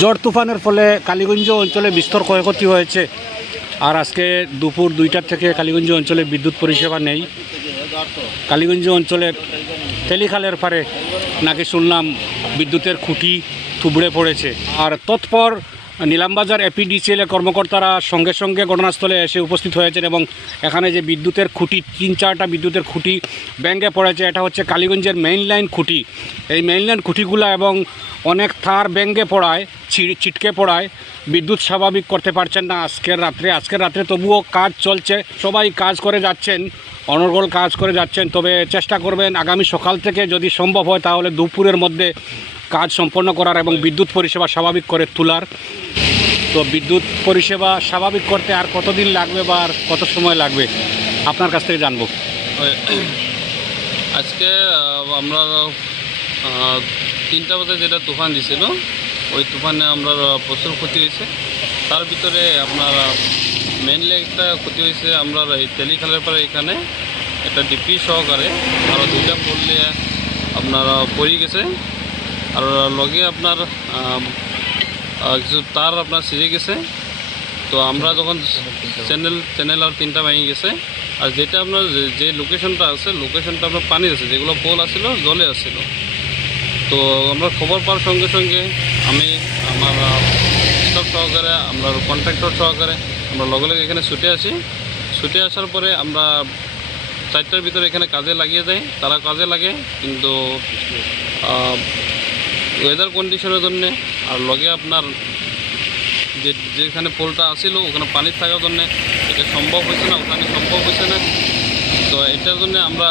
ঝড় তুফানের ফলে কালীগঞ্জ অঞ্চলে বিস্তর ক্ষয়ক্ষতি হয়েছে। আর আজকে দুপুর 2টা থেকে কালীগঞ্জ অঞ্চলে বিদ্যুৎ পরিষেবা নেই। কালীগঞ্জ অঞ্চলের তেলিখালের পারে নাকি শুনলাম বিদ্যুতের খুঁটি থুবড়ে পড়েছে। আর তৎপর নিলামবাজার এপিডিসিএল কর্মকর্তারা সঙ্গে সঙ্গে ঘটনাস্থলে এসে উপস্থিত হয়েছেন এবং এখানে যে বিদ্যুতের খুঁটি 3-4টা বিদ্যুতের খুঁটি ভেঙে পড়েছে, এটা হচ্ছে কালীগঞ্জের মেইন লাইন খুঁটি। এই মেইন লাইন খুঁটিগুলো এবং অনেক তার ভেঙে পড়ায়, ছিটকে পড়ায় বিদ্যুৎ স্বাভাবিক করতে পারছেন না আজকের রাত্রে। তবুও কাজ চলছে, সবাই কাজ করে যাচ্ছেন, অনর্গল কাজ করে যাচ্ছেন। তবে চেষ্টা করবেন আগামী সকাল থেকে যদি সম্ভব হয় তাহলে দুপুরের মধ্যে কাজ সম্পন্ন করার এবং বিদ্যুৎ পরিষেবা স্বাভাবিক করে তোলার। তো বিদ্যুৎ পরিষেবা স্বাভাবিক করতে আর কতদিন লাগবে বা আর কত সময় লাগবে আপনার কাছ থেকে জানবো। আজকে আমরা 3টা বাজে যেটা তুফান দিছিল, ওই তুফানে আমরা প্রচুর ক্ষতি হয়েছে। তার ভিতরে আপনার মেনলি একটা ক্ষতি হয়েছে আমরা এই তেলিখালের পরে এখানে একটা ডিপি সহকারে আরও 2টা পড়লে আপনার পড়ে গেছে। আর লগে আপনার কিছু তার আপনার ছিঁড়ে গেছে। তো আমরা যখন চ্যানেল আর 3টা ভেঙে গেছে। আর যেটা আপনার যে লোকেশনটা আছে, লোকেশনটা আপনার পানি আছে, যেগুলো পোল আসছিল জলে আসছিল। তো আমরা খবর পাওয়ার সঙ্গে সঙ্গে আমি আমার স্টাফ সহকারে, আমরা কন্ট্রাক্টর সহকারে আমরা লগে লগে এখানে ছুটে আসার পরে আমরা 4টার ভিতরে এখানে কাজে লাগিয়ে যাই। তারা কাজে লাগে, কিন্তু ওয়েদার কন্ডিশনের জন্যে আর লগে আপনার যেখানে পোলটা আসছিল ওখানে পানি থাকার জন্যে এটা সম্ভব হয়েছে না, ওখানে সম্ভব হয়েছে না। তো এটার জন্য আমরা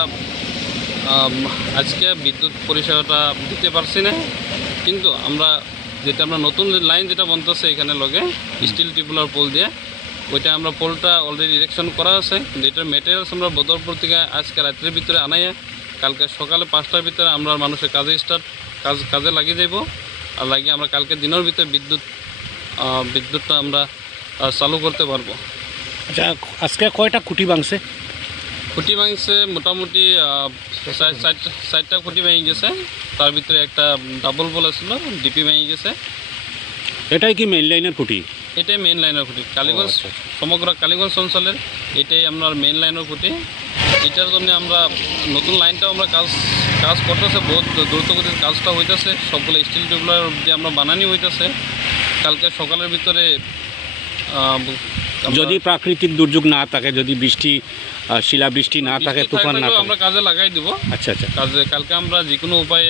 আজকে বিদ্যুৎ পরিষেবাটা দিতে পারছি না। কিন্তু আমরা নতুন লাইন যেটা বনতেছে এখানে লগে স্টিল টিপুলার পোল দিয়ে, ওইটা আমরা পোলটা অলরেডি ইরেকশন করা আছে। কিন্তু এটার মেটেরিয়ালস আমরা বদরপুর থেকে আজকে রাত্রের ভিতরে আনাইয়া কালকে সকালে 5টার ভিতরে আমরা মানুষের কাজে লাগিয়ে দেব। আর লাগিয়ে আমরা কালকে দিনের ভিতরে বিদ্যুৎটা আমরা চালু করতে পারবো। আচ্ছা, আজকে কয়টা খুঁটি ভাঙছে? খুঁটি ভাঙছে মোটামুটি 4টা খুঁটি ভেঙে গেছে। তার ভিতরে একটা ডাবল পোল ছিল, ডিপি ভেঙে গেছে। এটাই কি মেইন লাইনের খুঁটি? এটাই মেইন লাইনের খুঁটি কালীগঞ্জ, সমগ্র কালীগঞ্জ অঞ্চলের এটাই আপনার মেইন লাইনের খুঁটি। এটার জন্য আমরা নতুন লাইনটাও আমরা কাজ করতেছে, বহুত দ্রুতগতির কাজটা হইতেছে। সবগুলো স্টিল টিউবলার দিয়ে আমরা বানানি হইতেছে। কালকে সকালের ভিতরে যদি প্রাকৃতিক দুর্যোগ না থাকে, যদি শিলাবৃষ্টি না থাকে, তুফান না থাকে, আমরা কাজে লাগাই দিব। আচ্ছা আচ্ছা, কালকে আমরা যে কোনো উপায়ে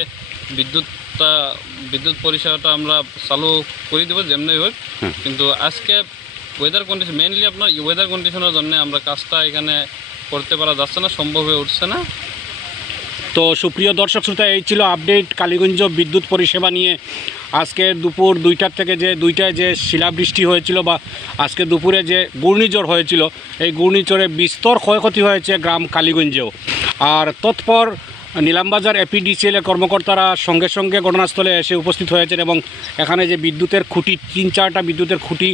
বিদ্যুৎ পরিষেবাটা আমরা চালু করে দেবো যেমনি হোক। কিন্তু আজকে ওয়েদার কন্ডিশন, মেইনলি আপনার ওয়েদার কন্ডিশনের জন্য আমরা কাজটা এখানে করতে পারা যাচ্ছে না, সম্ভব হয়ে উঠছে না। তো সুপ্রিয় দর্শক শ্রোতা, এই ছিল আপডেট কালীগঞ্জ বিদ্যুৎ পরিষেবা নিয়ে। আজকে দুপুর 2টার থেকে যে 2টায় যে শিলাবৃষ্টি হয়েছিল বা আজকে দুপুরে যে ঘূর্ণিঝড় হয়েছিল, এই ঘূর্ণিঝড়ে বিস্তর ক্ষয়ক্ষতি হয়েছে গ্রাম কালীগঞ্জেও। আর তৎপর নিলামবাজার এপিডিসিএল কর্মকর্তারা সঙ্গে সঙ্গে ঘটনাস্থলে এসে উপস্থিত হয়েছেন এবং এখানে যে বিদ্যুতের খুঁটি 3-4টা বিদ্যুতের খুঁটি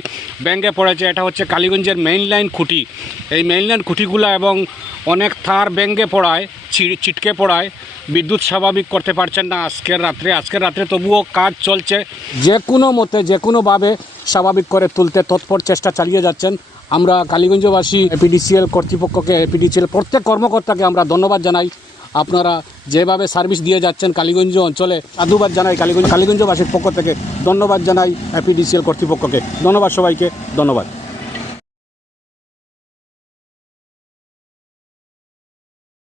ভেঙে পড়েছে, এটা হচ্ছে কালীগঞ্জের মেইন লাইন খুঁটি। এই মেইন লাইন খুঁটিগুলো এবং অনেক তার ভেঙে পড়ায়, ছিটকে পড়ায় বিদ্যুৎ স্বাভাবিক করতে পারছেন না আজকের রাত্রে। তবুও কাজ চলছে, যে কোনো মতে যে কোনোভাবে স্বাভাবিক করে তুলতে তৎপর চেষ্টা চালিয়ে যাচ্ছেন। আমরা কালীগঞ্জবাসী এপিডিসিএল কর্তৃপক্ষকে, এপিডিসিএল প্রত্যেক কর্মকর্তাকে আমরা ধন্যবাদ জানাই। আপনারা যেভাবে সার্ভিস দিয়ে যাচ্ছেন কালীগঞ্জ অঞ্চলে, সাধুবাদ জানাই কালীগঞ্জবাসীর পক্ষ থেকে, ধন্যবাদ জানাই এপিডিসিএল কর্তৃপক্ষকে। ধন্যবাদ সবাইকে, ধন্যবাদ।